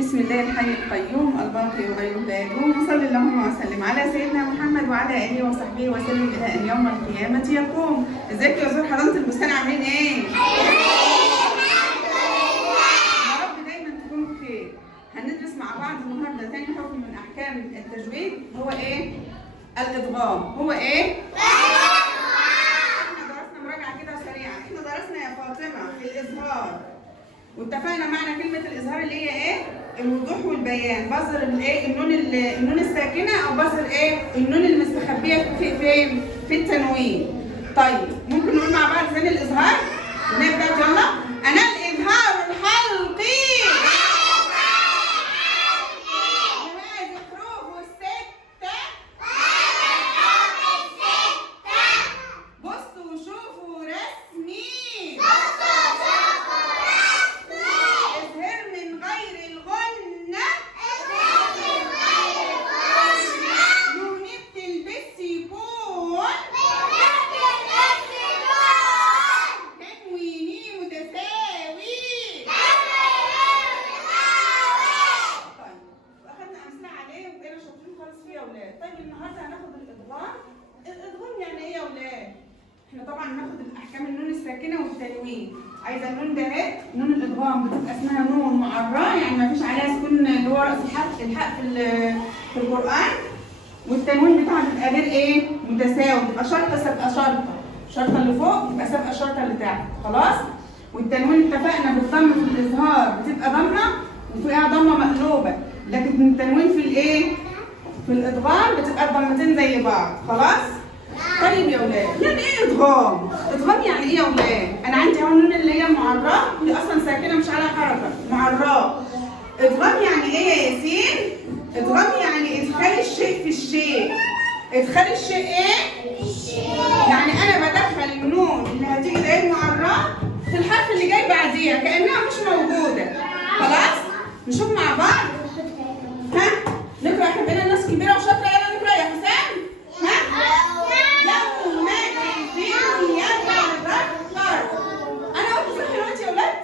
بسم الله الحي القيوم الباقي وغيره لا يدوم. صلى اللهم وسلم على سيدنا محمد وعلى اله وصحبه وسلم الى ان يوم القيامه يقوم. ازيك يا زهور حضانه البستان، عاملين ايه؟ يا رب دايما تكونوا بخير. هندرس مع بعض النهارده ثاني حكم من احكام التجويد، هو ايه؟ الادغام. هو ايه؟ احنا درسنا مراجعه كده سريعه. احنا درسنا يا فاطمه الإظهار، واتفقنا معنى كلمة الإظهار اللي هي إيه؟ الوضوح والبيان. بظهر الإيه؟ النون الساكنة، أو بظهر إيه؟ النون المستخبية في فين؟ في التنوين. طيب ممكن نقول مع بعض ثاني الإظهار؟ ونبدأ يلا. أنا الإظهار الحلقي لهذه الحروف الستة. بصوا وشوفوا رسمي. طيب النهارده هناخد الادغام. الادغام يعني ايه يا ولاد؟ احنا طبعا هناخد الاحكام النون الساكنه والتنوين. عايزه النون ده اهي، نون الادغام بتبقى اسمها نون معرّة، يعني ما فيش عليها سكون اللي هو راس الحق في القران. والتنوين بتاعها بيبقى غير ايه؟ متساوي، بتبقى شرطه سابقه شرطه، الشرطه اللي فوق تبقى سابقه الشرطه اللي تحت. خلاص؟ والتنوين اتفقنا بالضم في الاظهار بتبقى ضمه وفيها ضمه مقلوبه، لكن التنوين في الايه؟ في الادغام بتبقى الضمتين زي بعض. خلاص؟ طيب يا ولاد، يعني ايه ادغام؟ ادغام يعني ايه يا ولاد؟ انا عندي اهو النون اللي هي معرّة، هي اصلا ساكنه مش عليها حركه، معرّة. ادغام يعني ايه يا ياسين؟ ادغام يعني ادخال الشيء في الشيء. ادخال الشيء ايه؟ يعني انا بدخل النون اللي هتيجي زي المعرّة في الحرف اللي جاي بعديها كانها مش موجوده. خلاص؟ نشوف مع بعض. ها؟ نقرا، احنا بقينا ناس كبيره وشاطره، يلا نقرا يا حسام. ها؟ يومئذ يتذكر. انا قلت صح دلوقتي يا ولاد؟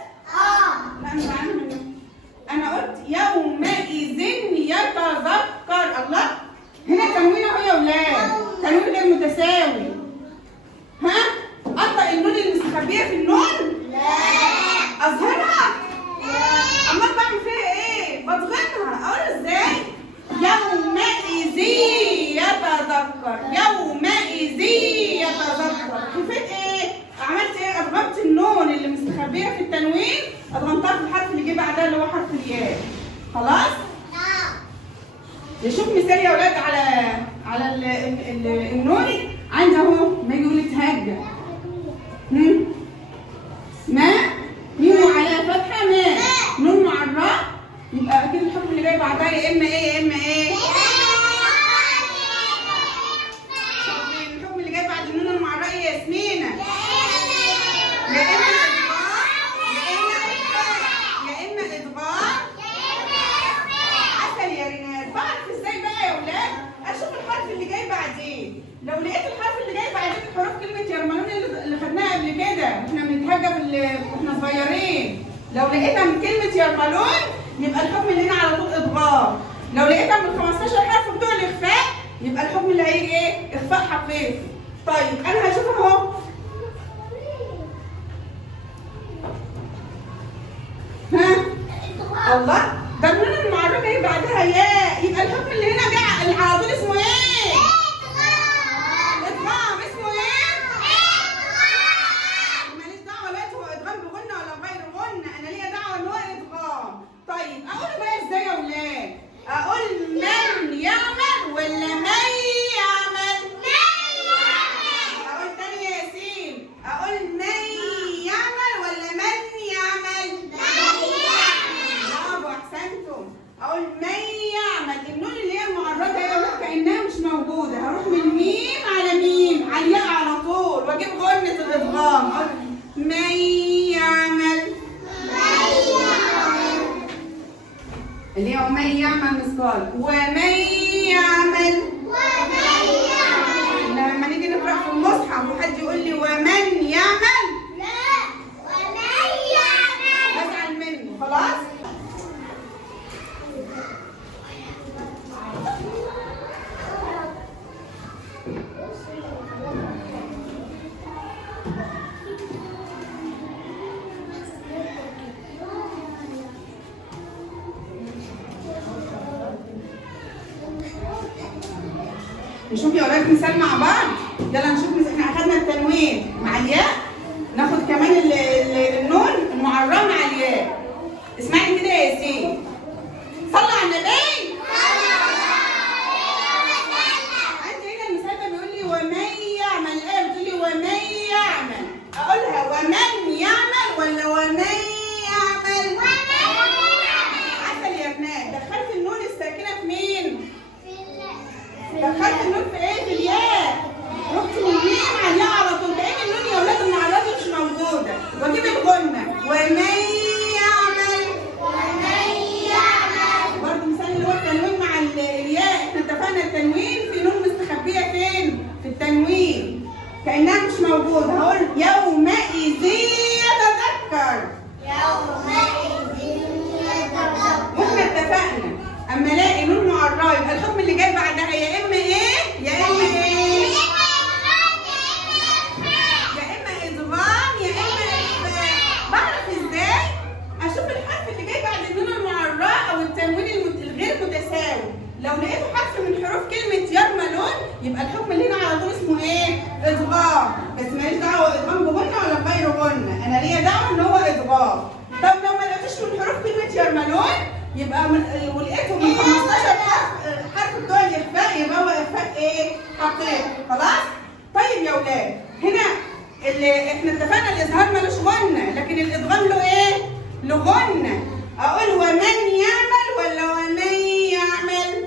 لا مش عارفه منكم. انا قلت يومئذ يتذكر. الله، هنا تنوين اهو يا ولاد، تنوين غير متساوي. ها؟ اطلق النون المستخبيه في النون؟ لا. اظهرها؟ لا. امال بعمل فيها ايه؟ بضغطها. اقول ازاي؟ يومئذ يتذكر، يومئذ يتذكر. شوفت ايه؟ عملت ايه؟ ادغمت النون اللي مستخبيه في التنوين، ادغمتها في الحرف اللي جه بعدها اللي هو حرف الياء. خلاص؟ نشوف مثال يا ولاد على النون. عندي اهو ما يجي يقول اتهجى. ما ميم على فتحه، ما نون معرّة، يبقى اكيد الحكم اللي جاي بعدها يا اما ايه يا اما ايه؟ الحكم اللي جاي بعد النون المعرّة ايه يا ياسمينة؟ يا اما ادغام. عسل يا رينات. بعرف ازاي بقى يا ولاد؟ اشوف الحرف اللي جاي بعدين. لو لقيت الحرف اللي جاي بعدين حروف كلمه يرملون اللي خدناها قبل كده احنا بنتهجى واحنا صغيرين، لو لقيتها من كلمه يرملون يبقى الحكم اللي هنا على طول ادغام. لو لقيتها من 15 حرف بتوع الاخفاء يبقى الحكم اللي هيجي ايه؟ اخفاء حقيقي. طيب انا هشوف اهو. ها؟ الله، ده النون المعرّة جاي بعدها ياء، يبقى الحكم اللي هنا جاي على طول اسمه ايه؟ ادغام. اسمه ايه؟ ماليش دعوه دلوقتي هو ادغام بغنه ولا بغير غنه، انا ليا دعوه ان هو ادغام. طيب اقول بقى ازاي يا ولاد؟ اقول من يعمل ولا من يعمل؟ اقول تاني يا ياسين، اقول من يعمل ولا من يعمل؟ برافو احسنتم. اقول من يعمل. النون اللي هي المعرّة هي كانها مش موجوده، هروح من ميم على ميم على الياء على طول واجيب غنه الادغام. اقول من يعمل، اللي هي ومن يعمل مثقال، ومن يعمل. لما نيجي نقرا في المصحف وحد يقول لي ومن يعمل، لا، ومن يعمل بزعل منه. خلاص؟ نشوف يا ولاد مثال مع بعض. يلا نشوف احنا اخدنا التنوين مع الياء، ناخد كمان النون المعرّة مع الياء. اسمعي كده يا ياسين. صلى على النبي. عندي هنا المثال ده بيقول لي ومن يعمل، الايه بتقول لي ومن يعمل، اقولها ومن يعمل ولا ومن يعمل؟ عسل يا بنات. دخلت النون الساكنه في مين؟ دخلت النون في ايه؟ في الياء. رحت من الميم على الياء على طول. كأن النون يا ولاد المعرّة مش موجوده، واجيب الغنه ومن يعمل. برضه مثال اللي هو التنوين مع الياء. احنا اتفقنا التنوين في نون مستخبيه فين؟ في التنوين كأنها مش موجوده. هقول يومئذ يتذكر. واحنا اتفقنا اما الاقي نون معرّة يبقى الحكم اللي جاي بعدها يا اما ايه؟ يا اما ايه؟ يا اما ادغام يا اما اخفاء. بعرف ازاي؟ اشوف الحرف اللي جاي بعد النون المعرّة او التنوين الغير متساوي. لو لقيته حرف من حروف كلمه يرملون يبقى الحكم اللي هنا على طول اسمه ايه؟ ادغام. بس ماليش دعوه ادغام بغنه ولا بغير غنه، انا ليا دعوه ان هو ادغام. طب لو ما لقيتش من حروف كلمه يرملون يبقى ولقيته من 15 حرف بتوع الاخفاء يبقى هو اخفاء ايه؟ حقيقي. خلاص؟ طيب يا ولاد هنا اللي احنا اتفقنا الاظهار ملوش غنه، لكن الادغام له ايه؟ له غنه. اقول ومن يعمل ولا ومن يعمل؟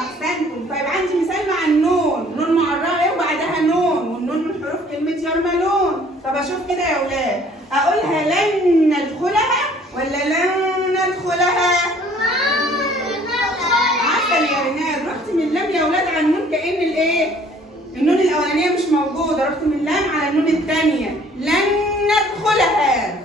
احسنتم. طيب عندي مثال مع النون، نون معرّة ايه وبعدها نون، والنون من حروف كلمه يرملون. طب اشوف كده يا ولاد، اقولها لن ندخلها ولا لن ندخلها؟ عسل يا رناد. رحت من اللام يا ولاد على النون كأن الايه؟ النون الاولانيه مش موجوده، رحت من اللام على النون الثانيه لن ندخلها.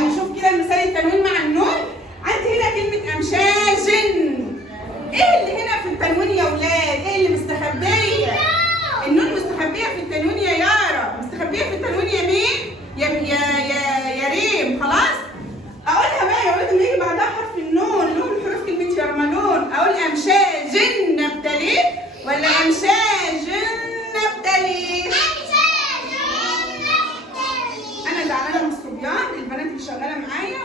نشوف كده مثال التنوين مع النون. عندي هنا كلمه امشاج. ايه اللي هنا في التنوين يا ولاد؟ ايه اللي مستخبيه؟ النون مستخبيه في التنوين يا يارا. مستخبيه في التنوين يا مين؟ يا ريم. خلاص؟ اقولها بقى يا ولاد لما يجي بعدها حرف النون اللي هو من حروف كلمه يرملون. اقول امشاج نبتلي ولا امشاج نبتلي؟ انا زعلانه من الصبيان، البنات اللي شغاله معايا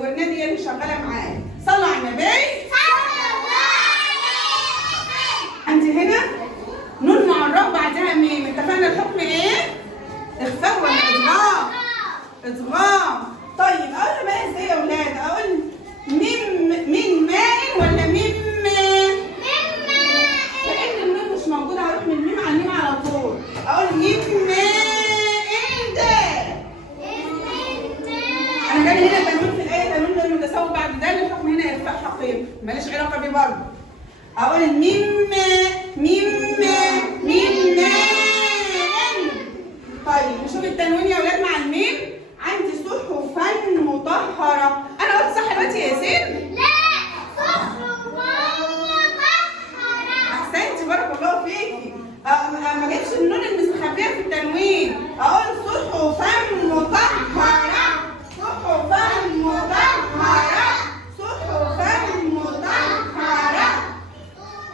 ورناد هي اللي شغاله معايا. صلوا على النبي. عندي هنا نون معرّة وبعدها ميم. اتفقنا الحكم ايه؟ اخفاء ولا ادغام؟ ادغام. طيب اقولها بقى ازاي يا ولاد؟ اقول من ماء ولا ميم ماء؟ لان النون مش موجوده هروح من الميم على الميم على طول. اقول ميم ماء ده. انا جالي هنا تنوين في الايه تنوين غير متساوي بعد ده الحكم هنا اخفاء حقيقي ماليش علاقه بيه برضه. اقول ميم ميم ميم ماء. طيب نشوف التنوين يا ولاد مع الميم. عندي صحفا مطهرة. أنا قلت صح دلوقتي يا ياسين؟ لا، صحفا مطهرة. أحسنتي بارك الله فيكي. ما جبتش النون المستخبية في التنوين. أقول صحفا مطهرة. صحفا مطهرة. صحفا مطهرة.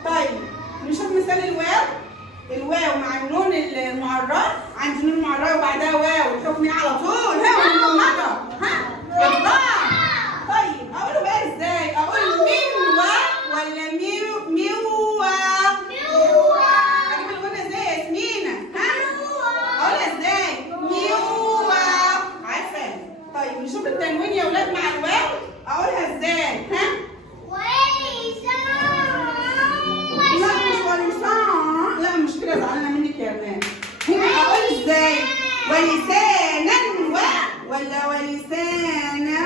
طيب نشوف مثال الواو. الواو مع النون المعرّة. عندي نون معرّة وبعدها واو، الحكم على طول هو المضمضة. اضغام. طيب اقوله بقى ازاي؟ اقول منوى ولا ميوى؟ اجيب الغنة ازاي يا ياسمينة؟ اقولها ازاي؟ ميوى. عسل. طيب نشوف التنوين يا ولاد مع الواو. اقولها ازاي؟ لا مش ولسان. لا مش كده، زعلانه منك يا بنات. هنا اقول ازاي؟ ولسانا ولا ولسانا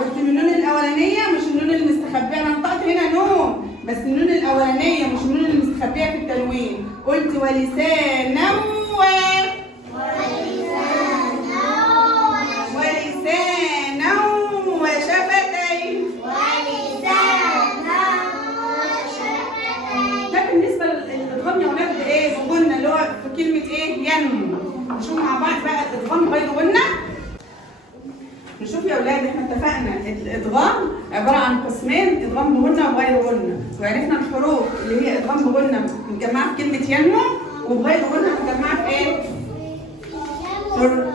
قلت من النون الاولانيه مش النون المستخبيه. انا نطقت هنا نون بس النون الاولانيه مش النون المستخبيه في التنوين. قلت ولسانا وشفتين. ده بالنسبه للادغام يا ولاد. ايه قلنا اللي هو في كلمه ايه؟ ينمو. نشوف مع بعض بقى الادغام بغير غنة. نشوف يا اولاد، احنا اتفقنا الادغام عباره عن قسمين، ادغام بغنة وبغير غنة، وعرفنا الحروف اللي هي ادغام بغنة متجمعه في كلمه ينمو، وبغير غنة متجمعه في ايه؟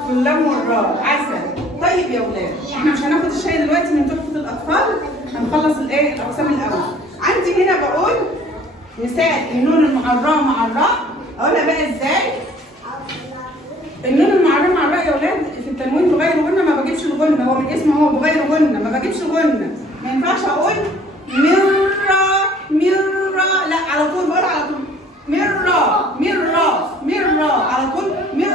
في اللام والراء. عسل. طيب يا اولاد، احنا مش هناخد الشاي دلوقتي من تحفه الاطفال، هنخلص الايه؟ الاقسام الاول. عندي هنا بقول مثال النون المعراه مع الراء. اقولها بقى ازاي؟ النون المعراه مع الراء يا اولاد في التنوين بغير غنة ما بجيبش الغنة، هو من اسمه هو بغير غنة ما بجيبش غنة. ما ينفعش اقول مرة، لا على طول بقول على طول مرة على طول، من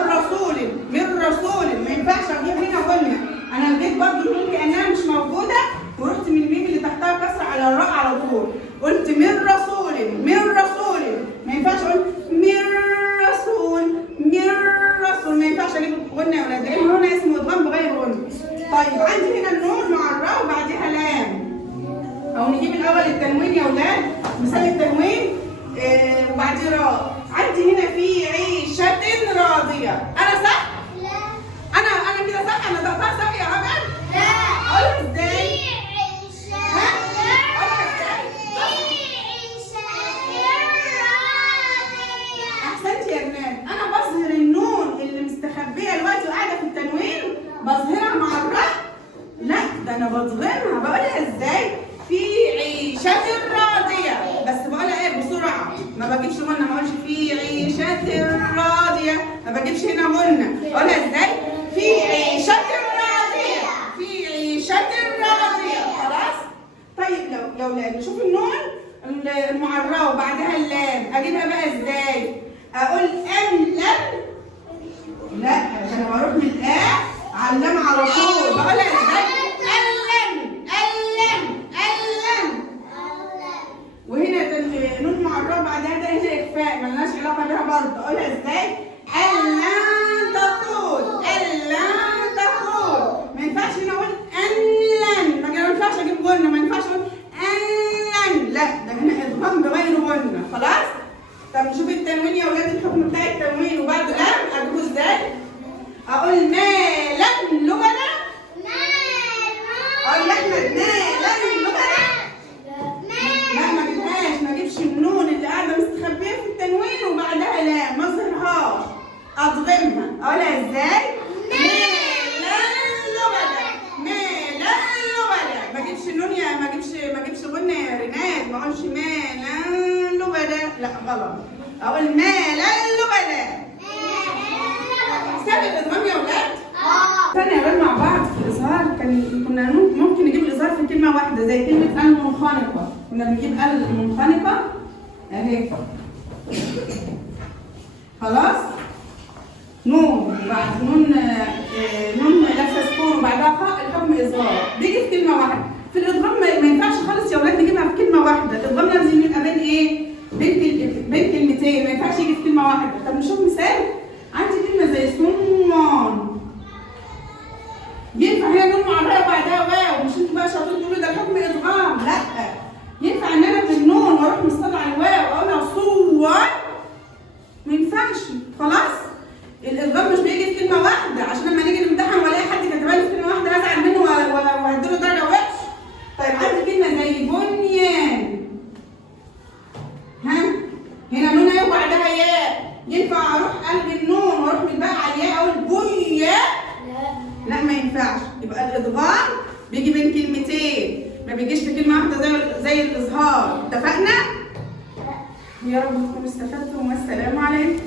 رسول. ما ينفعش اجيب هنا غنة. انا لقيت برضه النون كانها مش موجودة، ورحت من الميم اللي تحتها كسر على الراء على طول، قلت من رسول. ما ينفعش اقول من رسول، ما ينفعش اجيب غنة يا ولاد، لان هنا اسمه ادغام بغير غنة. طيب عندي هنا النون مع الراء وبعدها لام، او نجيب الاول التنوين يا ولاد، مثال التنوين وبعدين راء. عندي هنا في عيشة راضية. انا صح؟ لا. انا كده صح؟ انا ضغطها صح يا هبل؟ لا. اقولها ازاي؟ احسنتي يا بنات. انا بظهر النون اللي مستخبيه دلوقتي وقاعده في التنوين، بظهرها مع الراء. لا ده انا بظهرها. بقولها ازاي؟ في عيشة راضية، بس بقولها ايه؟ بسرعة، ما بجيبش غنة. ما اقولش في عيشة راضية، ما بجيبش هنا غنة. بقولها ازاي؟ في عيشة راضية، في عيشة راضية. خلاص؟ طيب لو يا ولاد نشوف النون المعراه وبعدها اللام، اجيبها بقى ازاي؟ اقول لم. لا انا بروح من الآ على اللام على طول. بقولها ازاي؟ وهنا نون معراه بعدها ده هنا اخفاء ملناش علاقه بيها برضه. اقولها ازاي؟ ألن تقول. ما ينفعش هنا اقول ألن، ما ينفعش اجيب غنة. ما ينفعش اقول ألن، لا ده هنا ادغام بغير غنة. خلاص؟ طب نشوف التنوين يا ولاد، الحكم بتاع التنوين وبعد لام اجيبه ازاي؟ اقول مالا لبنا. اقول لاحمد مالا لبنا. لا ما اجيبهاش، ما اجيبش النون اللي قاعده مستخبيه في التنوين وبعدها لام، ما اظهرهاش، اضغمها. اقولها ازاي؟ مالا لبنا. ما اجيبش النون يا ما اجيبش غنة يا ريناد، ما اقولش مالا لبنا، لا غلط. اقول مالا لبنا. سهل الادغام يا ولاد؟ استنى يا ولاد مع بعض. في الاظهار كنا ممكن نجيب الاظهار في كلمه واحده، زي كلمه المنخنقه. كنا بنجيب المنخنقه اهي. خلاص؟ نون بعد نون لابسه سكون وبعدها خاء، الحكم اظهار. بيجي في كلمه واحده. في الادغام ما ينفعش خالص يا ولاد نجيبها في كلمه واحده. الادغام لازم يبقى بين ايه؟ بين كلمتين، ما ينفعش يجي في كلمه واحده. طب نشوف مثال. عندي كلمه زي سمان، ينفع هي نون معراه وبعدها واو. مش انتوا بقى شاطرين تقولوا ده الحكم ادغام، لا ينفع ان انا من النون واروح مصطلع على الواو واقولها صور، ما ينفعش. خلاص؟ الادغام مش بيجي في كلمه واحده، عشان لما نيجي نمتحن والاقي حد كاتبها لي في كلمه واحده هزعل منه وهديله درجه وحش. طيب عندي كلمه زي بنيان، ها هنا نون اهي وبعدها ياء، ينفع اروح الغي النون واروح من بقى على الياء اقول بنيان؟ لا ما ينفعش. يبقى الادغام بيجي بين كلمتين، ما بيجيش في كلمه واحده زي الاظهار. اتفقنا؟ يا رب تكونوا استفدتم والسلام عليكم.